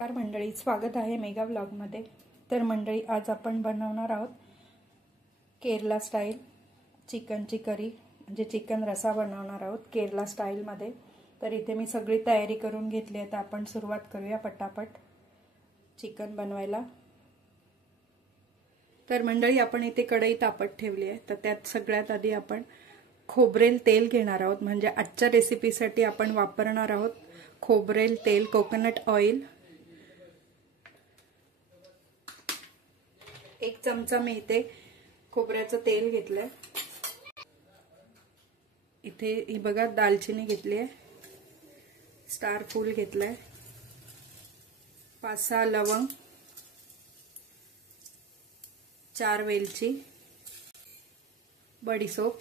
नमस्कार मंडळी, स्वागत आहे मेगा व्लॉगमध्ये। तर मंडळी, आज आपण बनवणार आहोत केरला स्टाईल चिकनची करी, म्हणजे चिकन रसा बनवणार आहोत केरला स्टाईलमध्ये। तर इथे मी सगळी तयारी करून घेतली आहे, तर आपण सुरुवात करूया पटापट चिकन बनवायला। तर मंडळी, आपण इथे कढई तापत ठेवली आहे, तर त्यात सगळ्यात आधी आपण खोबरेल तेल घेणार आहोत। म्हणजे आजच्या रेसिपीसाठी आपण वापरणार आहोत खोबरेल तेल, कोकोनट ऑइल। 1 चमचा मी इथे खोबऱ्याचं तेल घेतलंय। इथे ही बघा दालचिनी घेतली आहे, स्टार फूल घेतलाय, 5-6 लवंग, 4 वेलची, बडीशोप,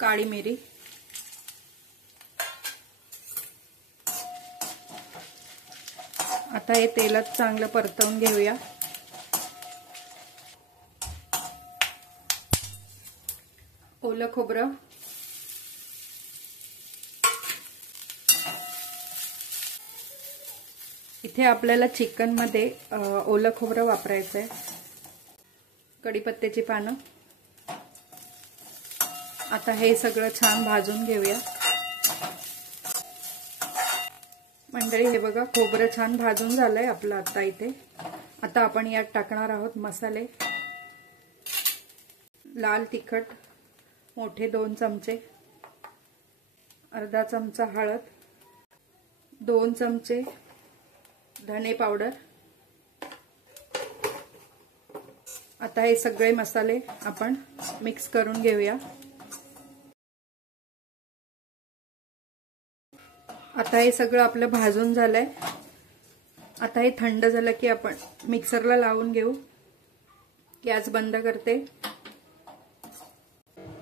काळी मिरी, आता हे तेलात चांगलं परतवून घेऊया। ओलं खोबरं, इथे आपल्याला चिकन मध्ये ओलं खोबरं वापरायचं आहे। कढीपत्त्याची पानं, आता हे सगळं छान भाजून घेऊया। मंडळी, हे बघा खोबरं छान भाजून झालंय आपलं आता इथे। आता आपण यात टाकणार आहोत मसाले। लाल तिखट मोठे 2 चमचे, अर्धा चमचा हळद, 2 चमचे धने पावडर। आता हे सगळे मसाले आपण मिक्स करून घेऊया। आता हे सगळं आपलं भाजून झालंय। आता हे थंड झालं की आपण मिक्सरला लावून घेऊ। गॅस बंद करते।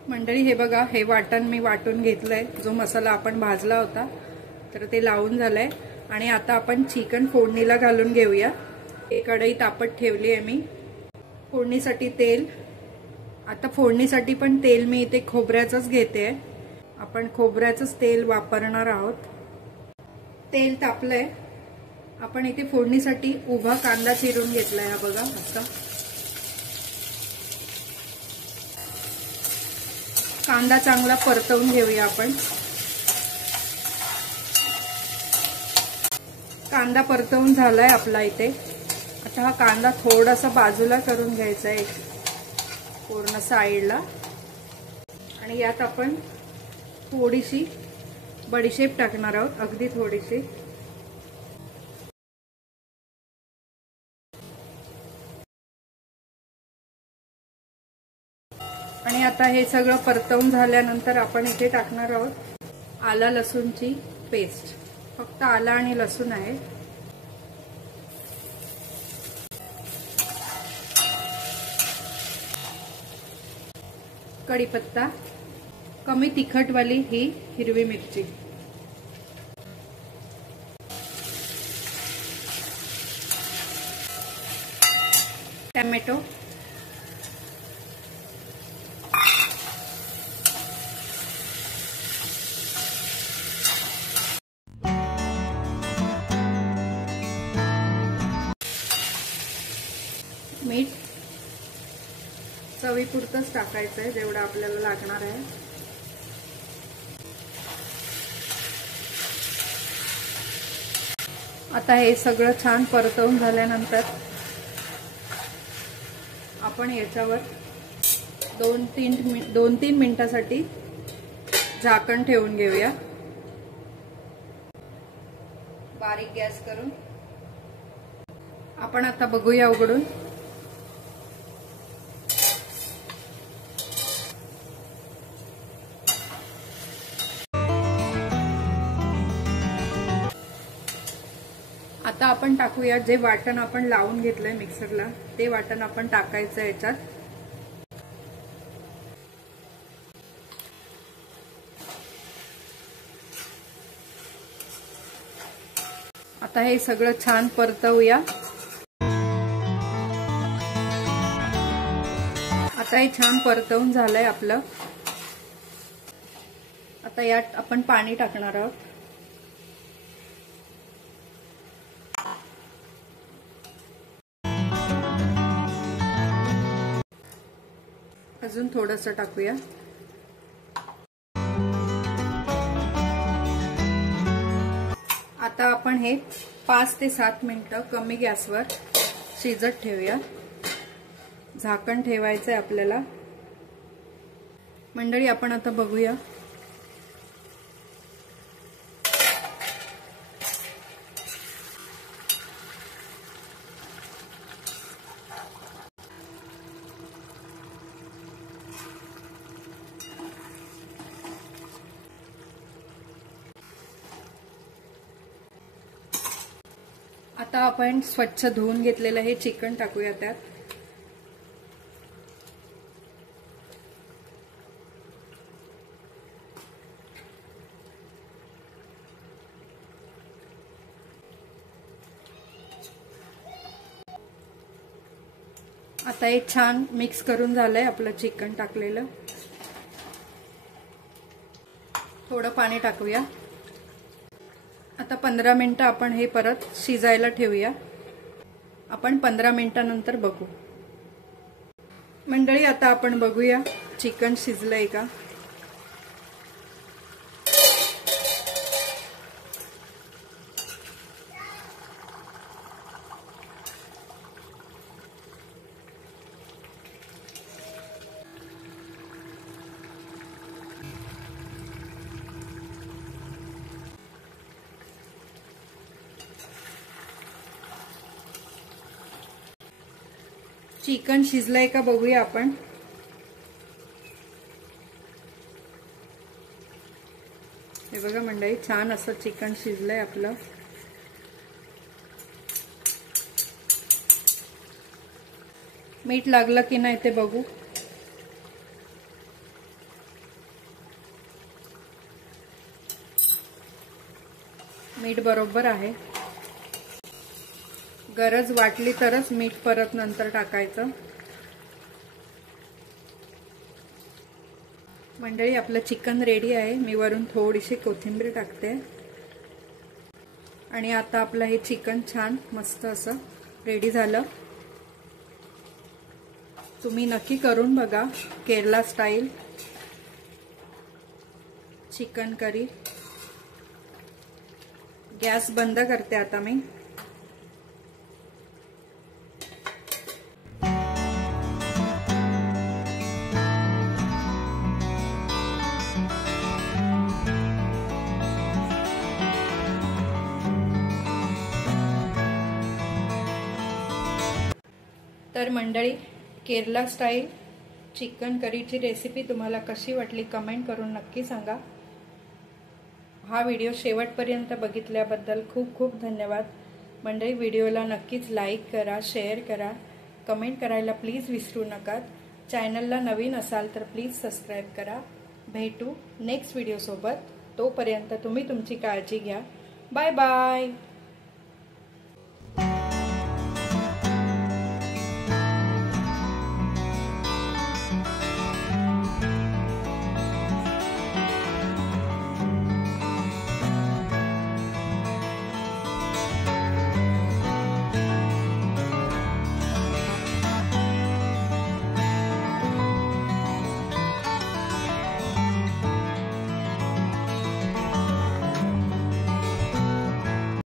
मंडळी, हे बघा हे वाटण मी वाटून घेतलंय, जो मसाला आपण भाजला होता, तर ते लावून झालंय। आणि आता आपण चिकन फोडणीला घालून घेऊया। एक कढई तापत ठेवली आहे मी फोडणीसाठी तेल। आता फोडणीसाठी पण तेल मी इथे खोबऱ्याचंच घेते, आपण खोबऱ्याचंच तेल वापरणार आहोत। तेल तापलंय, आपण इथे फोडणीसाठी उभा कांदा चिरून घेतलाय, हा बघा असा। कांदा चांगला परतवून घेऊया आपण। कांदा परतवून झालाय आपला इथे। आता हा कांदा थोडासा बाजूला करून घ्यायचा आहे पूर्ण साईडला, आणि यात आपण थोडीशी बडीशेप टाकणार आहोत, अगदी थोडीशी। आणि आता हे सगळं परतवून झाल्यानंतर आपण इथे टाकणार आहोत आला लसूणची पेस्ट। फक्त आला आणि लसूण आहे। कढीपत्ता, कमी तिखटवाली ही हिरवी मिरची, टोमॅटो, मीठ चवीपुरतंच टाकायचं आहे, जेवढं आपल्याला लागणार आहे। आता हे सगळं छान परतवून झाल्यानंतर आपण याच्यावर 2-3 मिनिटांसाठी झाकण ठेवून घेऊया, बारीक गॅस करून। आपण आता बघूया उघडून। आता आपण टाकूया जे वाटण आपण लावून घेतलंय मिक्सरला, ते वाटण आपण टाकायचं याच्यात। आता हे सगळं छान परतवूया। आता हे छान परतवून झालंय आपलं। आता यात आपण पाणी टाकणार आहोत. अजून थोडंसं टाकूया. आता आपण हे 5 ते 7 मिनिटं कमी गॅसवर शिजत ठेवूया. झाकण ठेवायचंय आपल्याला. मंडळी आपण आता बघूया. आता आपण स्वच्छ धुवून घेतलेलं हे चिकन टाकूया त्यात. आता हे छान मिक्स करून झालंय आपलं चिकन टाकलेलं. थोडं पाणी टाकूया. आता 15 मिनिटं आपण हे परत शिजायला ठेवूया. आपण 15 मिनिटांनंतर बघू. मंडळी आता आपण बघूया चिकन शिजलंय का. चिकन शिजलंय का बघूया आपण. हे बघा मंडळी छान असं चिकन शिजलंय आपलं. मीठ लागलं की नाही ते बघू. मीठ बरोबर आहे. गरज वाटली तरच मीठ परत नंतर टाकायचं. मंडळी आपलं चिकन रेडी आहे. मी वरून थोडीशी कोथिंबीर टाकते. आणि आता आपलं हे चिकन छान मस्त असं रेडी झालं. तुम्ही नक्की करून बघा. Kerala style chicken curry. Gas बंद करते आता मी. तर मंडळी केरला स्टाईल चिकन करीची रेसिपी तुम्हाला कशी वाटली कमेंट करून नक्की सांगा. हा व्हिडिओ शेवटपर्यंत बघितल्याबद्दल खूप खूप धन्यवाद. मंडळी व्हिडिओला नक्कीच लाईक करा, शेअर करा, कमेंट करायला प्लीज विसरू नका. चॅनलला नवीन असाल तर प्लीज सबस्क्राईब करा. भेटू नेक्स्ट व्हिडिओ सोबत. तोपर्यंत तुम्ही तुमची काळजी घ्या. Bye bye.